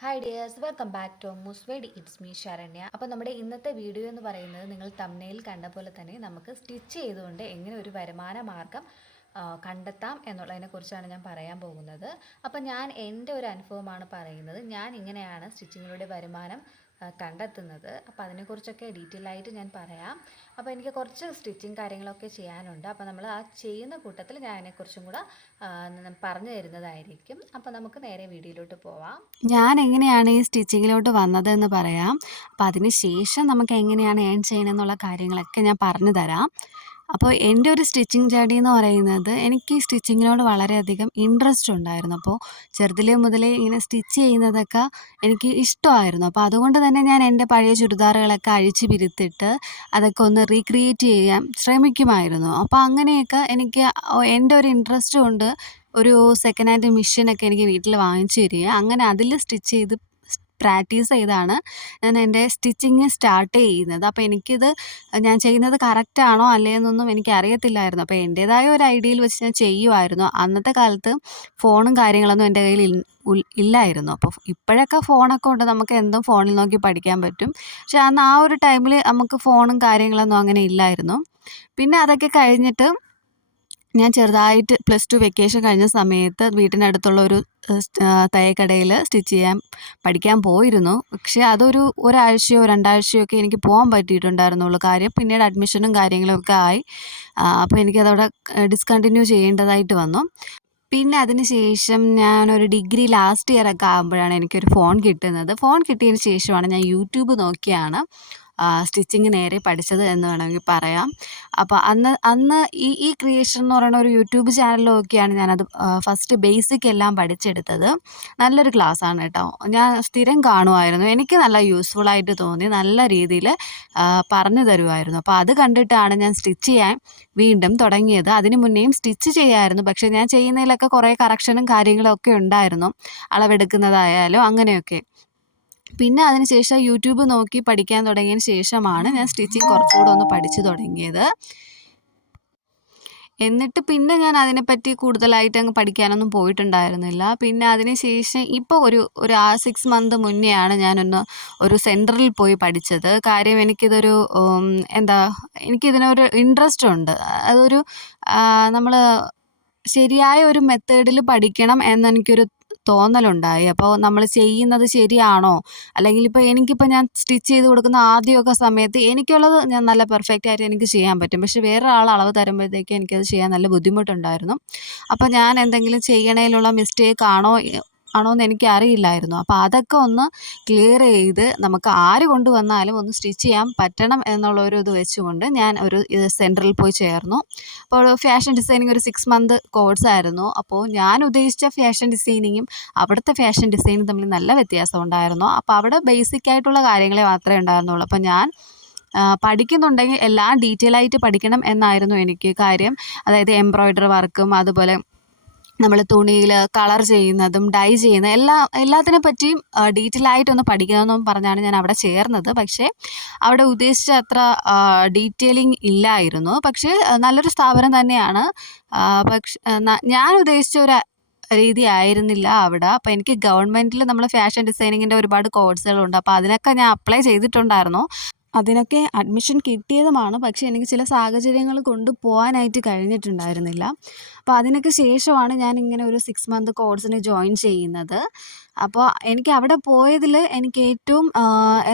Hi dears welcome back to മുസ്വേഡ് it's me Saranya അപ്പോൾ നമ്മുടെ ഇന്നത്തെ വീഡിയോ എന്ന് പറയുന്നത് നിങ്ങൾ തമ്മനയിൽ കണ്ട പോലെ തന്നെ നമുക്ക് സ്റ്റിച്ച് ചെയ്തുകൊണ്ട് എങ്ങനെ ഒരു വരുമാന മാർഗം കണ്ടെത്താം എന്നുള്ളതിനെ കുറിച്ചാണ് ഞാൻ പറയാൻ പോകുന്നത്. അപ്പം ഞാൻ എന്റെ ഒരു അനുഭവമാണ് പറയുന്നത്. ഞാൻ ഇങ്ങനെയാണ് സ്റ്റിച്ചിങ്ങിലൂടെ വരുമാനം കണ്ടെത്തുന്നത്. അപ്പോൾ അതിനെക്കുറിച്ചൊക്കെ ഡീറ്റെയിൽ ആയിട്ട് ഞാൻ പറയാം. അപ്പോൾ എനിക്ക് കുറച്ച് സ്റ്റിച്ചിങ് കാര്യങ്ങളൊക്കെ ചെയ്യാനുണ്ട്. അപ്പോൾ നമ്മൾ ആ ചെയ്യുന്ന കൂട്ടത്തിൽ ഞാൻ അതിനെക്കുറിച്ചും കൂടെ പറഞ്ഞു തരുന്നതായിരിക്കും. അപ്പോൾ നമുക്ക് നേരെ വീഡിയോയിലോട്ട് പോവാം. ഞാൻ എങ്ങനെയാണ് ഈ സ്റ്റിച്ചിങ്ങിലോട്ട് വന്നതെന്ന് പറയാം. അപ്പോൾ അതിന് ശേഷം നമുക്ക് എങ്ങനെയാണ് ഏൺ ചെയ്യണമെന്നുള്ള കാര്യങ്ങളൊക്കെ ഞാൻ പറഞ്ഞു തരാം. അപ്പോൾ എന്റെ ഒരു സ്റ്റിച്ചിങ് ജേർണി എന്ന് പറയുന്നത് എനിക്ക് ഈ സ്റ്റിച്ചിങ്ങിനോട് വളരെയധികം ഇൻട്രസ്റ്റ് ഉണ്ടായിരുന്നു. അപ്പോൾ ചെറുതിലേ മുതലേ ഇങ്ങനെ സ്റ്റിച്ച് ചെയ്യുന്നതൊക്കെ എനിക്ക് ഇഷ്ടമായിരുന്നു. അപ്പോൾ അതുകൊണ്ട് തന്നെ ഞാൻ എന്റെ പഴയ ചുരിദാറുകളൊക്കെ അഴിച്ചു പിരുത്തിട്ട് അതൊക്കെ ഒന്ന് റീക്രിയേറ്റ് ചെയ്യാൻ ശ്രമിക്കുമായിരുന്നു. അപ്പോൾ അങ്ങനെയൊക്കെ എനിക്ക് എന്റെ ഒരു ഇൻട്രസ്റ്റ് കൊണ്ട് ഒരു സെക്കൻഡ് ഹാൻഡ് മെഷീനൊക്കെ എനിക്ക് വീട്ടിൽ വാങ്ങിച്ചു തരിക അങ്ങനെ അതിൽ സ്റ്റിച്ച് ചെയ്ത് പ്രാക്ടീസ് ചെയ്താണ് ഞാൻ എന്റെ സ്റ്റിച്ചിങ് സ്റ്റാർട്ട് ചെയ്യുന്നത്. അപ്പോൾ എനിക്കിത് ഞാൻ ചെയ്യുന്നത് കറക്റ്റാണോ അല്ലേ എന്നൊന്നും എനിക്ക് അറിയത്തില്ലായിരുന്നു അപ്പോൾ എന്റേതായ ഒരു ഐഡിയയിൽ വെച്ച് ഞാൻ ചെയ്യുമായിരുന്നു അന്നത്തെ കാലത്ത് ഫോണും കാര്യങ്ങളൊന്നും എന്റെ കയ്യിൽ ഇല്ലായിരുന്നു. അപ്പോൾ ഇപ്പോഴൊക്കെ ഫോണൊക്കെ ഉണ്ട്. നമുക്ക് എന്തും ഫോണിൽ നോക്കി പഠിക്കാൻ പറ്റും. പക്ഷെ അന്ന് ആ ഒരു ടൈമിൽ നമുക്ക് ഫോണും കാര്യങ്ങളൊന്നും അങ്ങനെ ഇല്ലായിരുന്നു. പിന്നെ അതൊക്കെ കഴിഞ്ഞിട്ട് ഞാൻ ചെറുതായിട്ട് പ്ലസ് ടു വെക്കേഷൻ കഴിഞ്ഞ സമയത്ത് വീട്ടിനടുത്തുള്ള ഒരു തയ്യക്കടയിൽ സ്റ്റിച്ച് ചെയ്യാൻ പഠിക്കാൻ പോയിരുന്നു. പക്ഷേ അതൊരു ഒരാഴ്ചയോ രണ്ടാഴ്ചയോ ഒക്കെ എനിക്ക് പോകാൻ പറ്റിയിട്ടുണ്ടായിരുന്നുള്ളൂ കാര്യം. പിന്നീട് അഡ്മിഷനും കാര്യങ്ങളൊക്കെ ആയി. അപ്പോൾ എനിക്കതവിടെ ഡിസ്കണ്ടിന്യൂ ചെയ്യേണ്ടതായിട്ട് വന്നു. പിന്നെ അതിന് ശേഷം ഞാനൊരു ഡിഗ്രി ലാസ്റ്റ് ഇയർ ഒക്കെ ആകുമ്പോഴാണ് എനിക്കൊരു ഫോൺ കിട്ടുന്നത്. ഫോൺ കിട്ടിയതിന് ശേഷമാണ് ഞാൻ യൂട്യൂബ് നോക്കിയാണ്. സ്റ്റിച്ചിങ് നേരെ പഠിച്ചത് എന്ന് വേണമെങ്കിൽ പറയാം. അപ്പോൾ അന്ന് അന്ന് ഈ ഈ ക്രിയേഷൻ എന്ന് പറയുന്ന ഒരു യൂട്യൂബ് ചാനലിലൊക്കെയാണ് ഞാനത് ഫസ്റ്റ് ബേസിക് എല്ലാം പഠിച്ചെടുത്തത്. നല്ലൊരു ക്ലാസ്സാണ് കേട്ടോ. ഞാൻ സ്ഥിരം കാണുമായിരുന്നു. എനിക്ക് നല്ല യൂസ്ഫുൾ ആയിട്ട് തോന്നി. നല്ല രീതിയിൽ പറഞ്ഞു തരുമായിരുന്നു. അപ്പോൾ അത് കണ്ടിട്ടാണ് ഞാൻ സ്റ്റിച്ച് ചെയ്യാൻ വീണ്ടും തുടങ്ങിയത്. അതിന് മുന്നേയും സ്റ്റിച്ച് ചെയ്യായിരുന്നു. പക്ഷേ ഞാൻ ചെയ്യുന്നതിലൊക്കെ കുറേ കറക്ഷനും കാര്യങ്ങളൊക്കെ ഉണ്ടായിരുന്നു. അളവെടുക്കുന്നതായാലും അങ്ങനെയൊക്കെ. പിന്നെ അതിന് ശേഷം യൂട്യൂബ് നോക്കി പഠിക്കാൻ തുടങ്ങിയതിന് ശേഷമാണ് ഞാൻ സ്റ്റിച്ചിങ് കുറച്ചുകൂടെ ഒന്ന് പഠിച്ചു തുടങ്ങിയത്. എന്നിട്ട് പിന്നെ ഞാൻ അതിനെപ്പറ്റി കൂടുതലായിട്ട് അങ്ങ് പഠിക്കാനൊന്നും പോയിട്ടുണ്ടായിരുന്നില്ല. പിന്നെ അതിനുശേഷം ഇപ്പോൾ ഒരു ഒരു ആ സിക്സ് മന്ത് മുന്നെയാണ് ഞാനൊന്ന് ഒരു സെന്ററിൽ പോയി പഠിച്ചത്. കാര്യം എനിക്കിതൊരു എന്താ എനിക്കിതിനൊരു ഇൻട്രസ്റ്റ് ഉണ്ട്. അതൊരു നമ്മൾ ശരിയായ ഒരു മെത്തേഡിൽ പഠിക്കണം എന്നെനിക്കൊരു തോന്നലുണ്ടായി. അപ്പോൾ നമ്മൾ ചെയ്യുന്നത് ശരിയാണോ? അല്ലെങ്കിൽ ഇപ്പോൾ എനിക്കിപ്പോൾ ഞാൻ സ്റ്റിച്ച് ചെയ്ത് കൊടുക്കുന്ന ആദ്യമൊക്കെ സമയത്ത് എനിക്കുള്ളത് ഞാൻ നല്ല പെർഫെക്റ്റ് ആയിട്ട് എനിക്ക് ചെയ്യാൻ പറ്റും. പക്ഷേ വേറെ ആൾ അളവ് തരുമ്പോഴത്തേക്ക് എനിക്കത് ചെയ്യാൻ നല്ല ബുദ്ധിമുട്ടുണ്ടായിരുന്നു. അപ്പോൾ ഞാൻ എന്തെങ്കിലും ചെയ്യണേലുള്ള മിസ്റ്റേക്ക് ആണോ ആണോ എന്ന് എനിക്ക് അറിയില്ലായിരുന്നു അപ്പോൾ അതൊക്കെ ഒന്ന് ക്ലിയർ ചെയ്ത് നമുക്ക് ആര് കൊണ്ടുവന്നാലും ഒന്ന് സ്റ്റിച്ച് ചെയ്യാൻ പറ്റണം എന്നുള്ള ഒരു ഇത് വെച്ചുകൊണ്ട് ഞാൻ ഒരു സെന്ററിൽ പോയി ചേർന്നു. അപ്പോൾ ഫാഷൻ ഡിസൈനിങ് ഒരു സിക്സ് മന്ത് കോഴ്സ് ആയിരുന്നു. അപ്പോൾ ഞാൻ ഉദ്ദേശിച്ച ഫാഷൻ ഡിസൈനിങ്ങും അവിടുത്തെ ഫാഷൻ ഡിസൈനും തമ്മിൽ നല്ല വ്യത്യാസം ഉണ്ടായിരുന്നു. അപ്പോൾ അവിടെ ബേസിക് ആയിട്ടുള്ള കാര്യങ്ങളെ മാത്രമേ ഉണ്ടായിരുന്നുള്ളൂ. അപ്പോൾ ഞാൻ പഠിക്കുന്നുണ്ടെങ്കിൽ എല്ലാം ഡീറ്റെയിൽ ആയിട്ട് പഠിക്കണം എന്നായിരുന്നു എനിക്ക് കാര്യം. അതായത് എംബ്രോയ്ഡറി വർക്കും അതുപോലെ നമ്മൾ തുണിയിൽ കളർ ചെയ്യുന്നതും ഡൈ ചെയ്യുന്ന എല്ലാ എല്ലാത്തിനെ പറ്റിയും ഡീറ്റെയിൽ ആയിട്ടൊന്ന് പഠിക്കണമെന്നും പറഞ്ഞാണ് ഞാൻ അവിടെ ചേർന്നത്. പക്ഷേ അവിടെ ഉദ്ദേശിച്ച അത്ര ഡീറ്റെയിലിംഗ് ഇല്ലായിരുന്നു. പക്ഷേ നല്ലൊരു സ്ഥാപനം തന്നെയാണ്. പക്ഷെ ഞാൻ ഉദ്ദേശിച്ച ഒരു രീതി ആയിരുന്നില്ല അവിടെ. അപ്പോൾ എനിക്ക് ഗവൺമെന്റിൽ നമ്മൾ ഫാഷൻ ഡിസൈനിങ്ങിന്റെ ഒരുപാട് കോഴ്സുകളുണ്ട് അപ്പോൾ അതിനൊക്കെ ഞാൻ അപ്ലൈ ചെയ്തിട്ടുണ്ടായിരുന്നു. അതിനൊക്കെ അഡ്മിഷൻ കിട്ടിയതുമാണ്. പക്ഷേ എനിക്ക് ചില സാഹചര്യങ്ങൾ കൊണ്ട് പോകാനായിട്ട് കഴിഞ്ഞിട്ടുണ്ടായിരുന്നില്ല. അപ്പോൾ അതിനൊക്കെ ശേഷമാണ് ഞാൻ ഇങ്ങനെ ഒരു സിക്സ് മന്ത് കോഴ്സിന് ജോയിൻ ചെയ്യുന്നത്. അപ്പോൾ എനിക്ക് അവിടെ പോയതിൽ എനിക്ക് ഏറ്റവും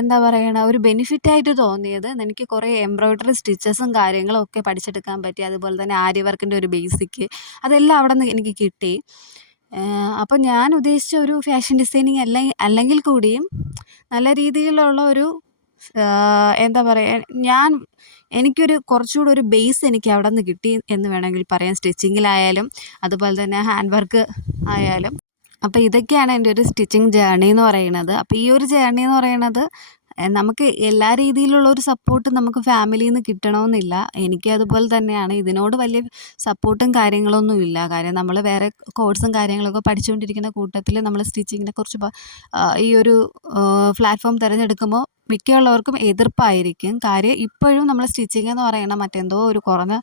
എന്താ പറയണ ഒരു ബെനിഫിറ്റ് ആയിട്ട് തോന്നിയത് എനിക്ക് കുറേ എംബ്രോയ്ഡറി സ്റ്റിച്ചസും കാര്യങ്ങളും ഒക്കെ പഠിച്ചെടുക്കാൻ പറ്റി. അതുപോലെ തന്നെ ആര്യ വർക്കിന്റെ ഒരു ബേസിക് അതെല്ലാം അവിടെ നിന്ന് എനിക്ക് കിട്ടി. അപ്പോൾ ഞാൻ ഉദ്ദേശിച്ച ഒരു ഫാഷൻ ഡിസൈനിങ് അല്ല അല്ലെങ്കിൽ കൂടിയും നല്ല രീതിയിലുള്ള ഒരു എന്താ പറയുക ഞാൻ എനിക്കൊരു കുറച്ചുകൂടെ ഒരു ബേസ് എനിക്ക് അവിടെ നിന്ന് കിട്ടി എന്ന് വേണമെങ്കിൽ പറയാം. സ്റ്റിച്ചിങ്ങിലായാലും അതുപോലെ തന്നെ ഹാൻഡ് വർക്ക് ആയാലും. അപ്പോൾ ഇതൊക്കെയാണ് എന്റെ ഒരു സ്റ്റിച്ചിങ് ജേർണി എന്ന് പറയുന്നത്. അപ്പോൾ ഈ ഒരു ജേർണി എന്ന് പറയുന്നത് നമുക്ക് എല്ലാ രീതിയിലുള്ള ഒരു സപ്പോർട്ട് നമുക്ക് ഫാമിലിയിൽ നിന്ന് കിട്ടണമെന്നില്ല. എനിക്ക് അതുപോലെ തന്നെയാണ്. ഇതിനോട് വലിയ സപ്പോർട്ടും കാര്യങ്ങളൊന്നും ഇല്ല. കാര്യം നമ്മൾ വേറെ കോഴ്സും കാര്യങ്ങളൊക്കെ പഠിച്ചുകൊണ്ടിരിക്കുന്ന കൂട്ടത്തിൽ നമ്മൾ സ്റ്റിച്ചിങ്ങിനെ കുറിച്ച് ഈ ഒരു പ്ലാറ്റ്ഫോം തിരഞ്ഞെടുക്കുമ്പോൾ മിക്കുള്ളവർക്കും എതിർപ്പായിരിക്കും. കാര്യം ഇപ്പോഴും നമ്മൾ സ്റ്റിച്ചിങ് എന്ന് പറയുന്ന മറ്റെന്തോ ഒരു കുറഞ്ഞ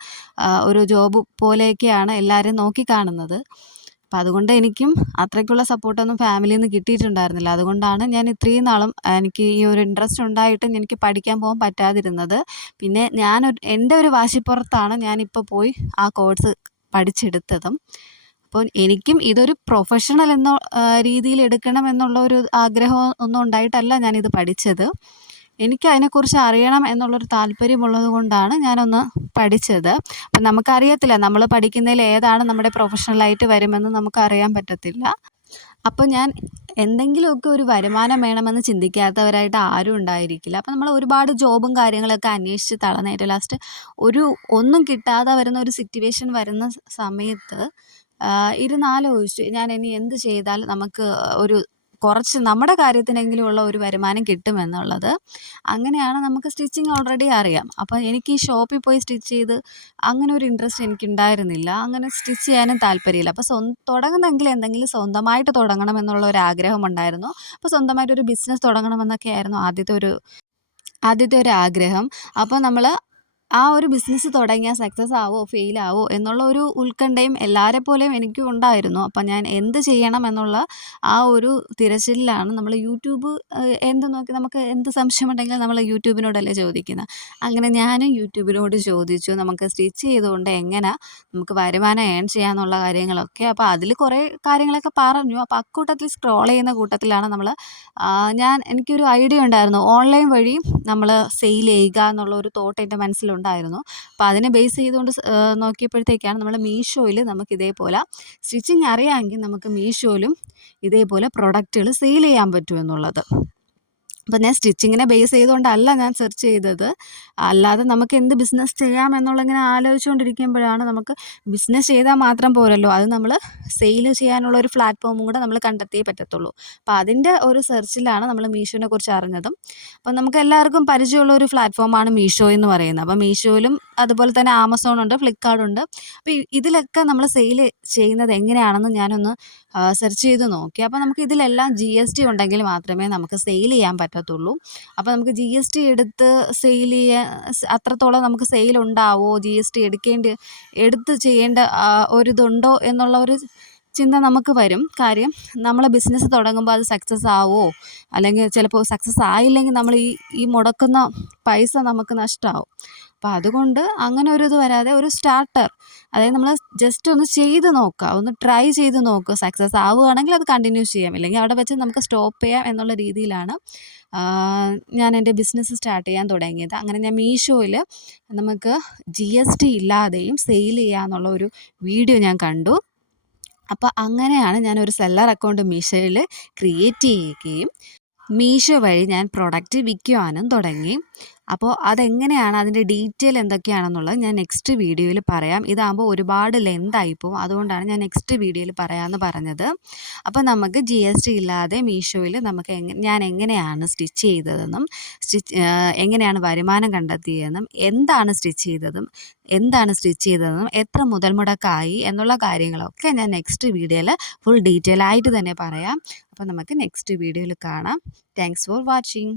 ഒരു ജോബ് പോലെയൊക്കെയാണ് എല്ലാവരും നോക്കിക്കാണുന്നത്. അപ്പം അതുകൊണ്ട് എനിക്കും അത്രയ്ക്കുള്ള സപ്പോർട്ടൊന്നും ഫാമിലിയിൽ നിന്ന് കിട്ടിയിട്ടുണ്ടായിരുന്നില്ല. അതുകൊണ്ടാണ് ഞാൻ ഇത്രയും നാളും എനിക്ക് ഈ ഒരു ഇൻട്രസ്റ്റ് ഉണ്ടായിട്ടും എനിക്ക് പഠിക്കാൻ പോകാൻ പറ്റാതിരുന്നത്. പിന്നെ ഞാൻ എന്റെ ഒരു വാശിപ്പുറത്താണ് ഞാനിപ്പോൾ പോയി ആ കോഴ്സ് പഠിച്ചെടുത്തതും. അപ്പോൾ എനിക്കും ഇതൊരു പ്രൊഫഷണൽ എന്ന രീതിയിൽ എടുക്കണം എന്നുള്ള ഒരു ആഗ്രഹം ഒന്നും ഉണ്ടായിട്ടല്ല ഞാനിത് പഠിച്ചത്. എനിക്ക് അതിനെക്കുറിച്ച് അറിയണം എന്നുള്ളൊരു താല്പര്യമുള്ളത് കൊണ്ടാണ് ഞാനൊന്ന് പഠിച്ചത്. അപ്പം നമുക്കറിയത്തില്ല നമ്മൾ പഠിക്കുന്നതിൽ ഏതാണ് നമ്മുടെ പ്രൊഫഷണലായിട്ട് വരുമെന്ന് നമുക്കറിയാൻ പറ്റത്തില്ല. അപ്പോൾ ഞാൻ എന്തെങ്കിലുമൊക്കെ ഒരു വരുമാനം വേണമെന്ന് ചിന്തിക്കാത്തവരായിട്ട് ആരും ഉണ്ടായിരിക്കില്ല. അപ്പോൾ നമ്മൾ ഒരുപാട് ജോബും കാര്യങ്ങളൊക്കെ അന്വേഷിച്ച് തളർന്നേറ്റ് ലാസ്റ്റ് ഒരു ഒന്നും കിട്ടാതെ വരുന്ന ഒരു സിറ്റുവേഷൻ വരുന്ന സമയത്ത് ഇരുന്ന് ആലോചിച്ചു ഞാൻ ഇനി എന്ത് ചെയ്താൽ നമുക്ക് ഒരു കുറച്ച് നമ്മുടെ കാര്യത്തിനെങ്കിലും ഉള്ള ഒരു വരുമാനം കിട്ടുമെന്നുള്ളത് അങ്ങനെയാണ് നമുക്ക് സ്റ്റിച്ചിങ് ഓൾറെഡി അറിയാം. അപ്പോൾ എനിക്ക് ഈ ഷോപ്പിൽ പോയി സ്റ്റിച്ച് ചെയ്ത് അങ്ങനെ ഒരു ഇൻട്രസ്റ്റ് എനിക്ക് ഉണ്ടായിരുന്നില്ല. അങ്ങനെ സ്റ്റിച്ച് ചെയ്യാനും താല്പര്യമില്ല. അപ്പോൾ സ്വന്തം തുടങ്ങുന്നെങ്കിൽ എന്തെങ്കിലും സ്വന്തമായിട്ട് തുടങ്ങണം എന്നുള്ള ഒരു ആഗ്രഹം ഉണ്ടായിരുന്നു. അപ്പോൾ സ്വന്തമായിട്ട് ഒരു ബിസിനസ് തുടങ്ങണമെന്നൊക്കെ ആയിരുന്നു ആദ്യത്തെ ഒരു ആദ്യത്തെ ഒരു ആഗ്രഹം. അപ്പോൾ നമ്മൾ ആ ഒരു ബിസിനസ് തുടങ്ങിയാൽ സക്സസ് ആവോ ഫെയിൽ ആവോ എന്നുള്ള ഒരു ഉത്കണ്ഠയും എല്ലാവരെ പോലെയും എനിക്കും ഉണ്ടായിരുന്നു. അപ്പം ഞാൻ എന്ത് ചെയ്യണം എന്നുള്ള ആ ഒരു തിരച്ചിലാണ് നമ്മൾ യൂട്യൂബ് എന്ത് നോക്കി നമുക്ക് എന്ത് സംശയം ഉണ്ടെങ്കിലും നമ്മൾ യൂട്യൂബിനോടല്ലേ ചോദിക്കുന്നത് അങ്ങനെ ഞാനും യൂട്യൂബിനോട് ചോദിച്ചു നമുക്ക് സ്റ്റിച്ച് ചെയ്തുകൊണ്ട് എങ്ങനെ നമുക്ക് വരുമാനം ഏൺ ചെയ്യാമെന്നുള്ള കാര്യങ്ങളൊക്കെ? അപ്പോൾ അതിൽ കുറേ കാര്യങ്ങളൊക്കെ പറഞ്ഞു. അപ്പോൾ അക്കൂട്ടത്തിൽ സ്ക്രോൾ ചെയ്യുന്ന കൂട്ടത്തിലാണ് നമ്മൾ ഞാൻ എനിക്കൊരു ഐഡിയ ഉണ്ടായിരുന്നു. ഓൺലൈൻ വഴി നമ്മൾ സെയിൽ ചെയ്യുക എന്നുള്ള ഒരു തോട്ട് എന്റെ മനസ്സിലുണ്ടായിരുന്നു അപ്പോൾ അതിനെ ബേസ് ചെയ്തുകൊണ്ട് നോക്കിയപ്പോഴത്തേക്കാണ് നമ്മൾ മീഷോയിൽ നമുക്ക് ഇതേപോലെ സ്റ്റിച്ചിങ് അറിയാമെങ്കിൽ നമുക്ക് മീഷോയിലും ഇതേപോലെ പ്രൊഡക്റ്റുകൾ സെയിൽ ചെയ്യാൻ പറ്റുമെന്നുള്ളത് അപ്പോൾ ഞാൻ സ്റ്റിച്ചിങ്ങിനെ ബേസ് ചെയ്തുകൊണ്ടല്ല ഞാൻ സെർച്ച് ചെയ്തത്. അല്ലാതെ നമുക്ക് എന്ത് ബിസിനസ് ചെയ്യാം എന്നുള്ള ഇങ്ങനെ ആലോചിച്ചുകൊണ്ടിരിക്കുമ്പോഴാണ് നമുക്ക് ബിസിനസ് ചെയ്താൽ മാത്രം പോരല്ലോ. അത് നമ്മൾ സെയിൽ ചെയ്യാനുള്ള ഒരു പ്ലാറ്റ്ഫോമും കൂടെ നമ്മൾ കണ്ടെത്തിയേ പറ്റത്തുള്ളൂ. അപ്പോൾ അതിന്റെ ഒരു സെർച്ചിലാണ് നമ്മൾ മീഷോനെ കുറിച്ച് അറിഞ്ഞതും. അപ്പോൾ നമുക്ക് എല്ലാവർക്കും പരിചയമുള്ള ഒരു പ്ലാറ്റ്ഫോമാണ് മീഷോ എന്ന് പറയുന്നത്. അപ്പോൾ മീഷോയിലും അതുപോലെ തന്നെ ആമസോൺ ഉണ്ട് ഫ്ലിപ്കാർട്ട് ഉണ്ട്. അപ്പോൾ ഇതിലൊക്കെ നമ്മൾ സെയിൽ ചെയ്യുന്നത് എങ്ങനെയാണെന്ന് ഞാനൊന്ന് സെർച്ച് ചെയ്ത് നോക്കി. അപ്പോൾ നമുക്ക് ഇതിലെല്ലാം ജി എസ് ടി ഉണ്ടെങ്കിൽ മാത്രമേ നമുക്ക് സെയിൽ ചെയ്യാൻ പറ്റത്തുള്ളൂ. അപ്പോൾ നമുക്ക് ജി എസ് ടി എടുത്ത് സെയിൽ ചെയ്യാൻ അത്രത്തോളം നമുക്ക് സെയിൽ ഉണ്ടാവോ? ജി എസ് ടി എടുക്കേണ്ടി എടുത്ത് ചെയ്യേണ്ട ഒരിതുണ്ടോ എന്നുള്ള ഒരു ചിന്ത നമുക്ക് വരും. കാര്യം നമ്മൾ ബിസിനസ് തുടങ്ങുമ്പോൾ അത് സക്സസ് ആവുമോ അല്ലെങ്കിൽ ചിലപ്പോൾ സക്സസ് ആയില്ലെങ്കിൽ നമ്മൾ ഈ ഈ മുടക്കുന്ന പൈസ നമുക്ക് നഷ്ടമാവും അപ്പോൾ അതുകൊണ്ട് അങ്ങനെ ഒരു ഇത് വരാതെ ഒരു സ്റ്റാർട്ടർ അതായത് നമ്മൾ ജസ്റ്റ് ഒന്ന് ചെയ്ത് നോക്കുക ഒന്ന് ട്രൈ ചെയ്ത് നോക്കുക സക്സസ് ആവുകയാണെങ്കിൽ അത് കണ്ടിന്യൂ ചെയ്യാം. ഇല്ലെങ്കിൽ അവിടെ വെച്ച് നമുക്ക് സ്റ്റോപ്പ് ചെയ്യാം എന്നുള്ള രീതിയിലാണ് ഞാൻ എന്റെ ബിസിനസ് സ്റ്റാർട്ട് ചെയ്യാൻ തുടങ്ങിയത്. അങ്ങനെ ഞാൻ മീഷോയിൽ നമുക്ക് ജി എസ് ടി ഇല്ലാതെയും സെയിൽ ചെയ്യാമെന്നുള്ള ഒരു വീഡിയോ ഞാൻ കണ്ടു. അപ്പോൾ അങ്ങനെയാണ് ഞാൻ ഒരു സെല്ലർ അക്കൗണ്ട് മീഷോയിൽ ക്രിയേറ്റ് ചെയ്യുകയും മീഷോ വഴി ഞാൻ പ്രൊഡക്റ്റ് വിൽക്കുവാനും തുടങ്ങി. അപ്പോൾ അതെങ്ങനെയാണ് അതിന്റെ ഡീറ്റെയിൽ എന്തൊക്കെയാണെന്നുള്ളത് ഞാൻ നെക്സ്റ്റ് വീഡിയോയിൽ പറയാം. ഇതാകുമ്പോൾ ഒരുപാട് ലെന്തായി പോകും അതുകൊണ്ടാണ് ഞാൻ നെക്സ്റ്റ് വീഡിയോയിൽ പറയാമെന്ന് പറഞ്ഞത്. അപ്പോൾ നമുക്ക് ജി എസ് ടി ഇല്ലാതെ മീഷോയിൽ നമുക്ക് ഞാൻ എങ്ങനെയാണ് സ്റ്റിച്ച് ചെയ്തതെന്നും സ്റ്റിച്ച് എങ്ങനെയാണ് വരുമാനം കണ്ടെത്തിയതെന്നും എന്താണ് സ്റ്റിച്ച് ചെയ്തതും എന്താണ് സ്റ്റിച്ച് ചെയ്തതെന്നും എത്ര മുതൽ മുടക്കായി എന്നുള്ള കാര്യങ്ങളൊക്കെ ഞാൻ നെക്സ്റ്റ് വീഡിയോയിൽ ഫുൾ ഡീറ്റെയിൽ ആയിട്ട് തന്നെ പറയാം. അപ്പോൾ നമുക്ക് നെക്സ്റ്റ് വീഡിയോയിൽ കാണാം. Thanks for watching.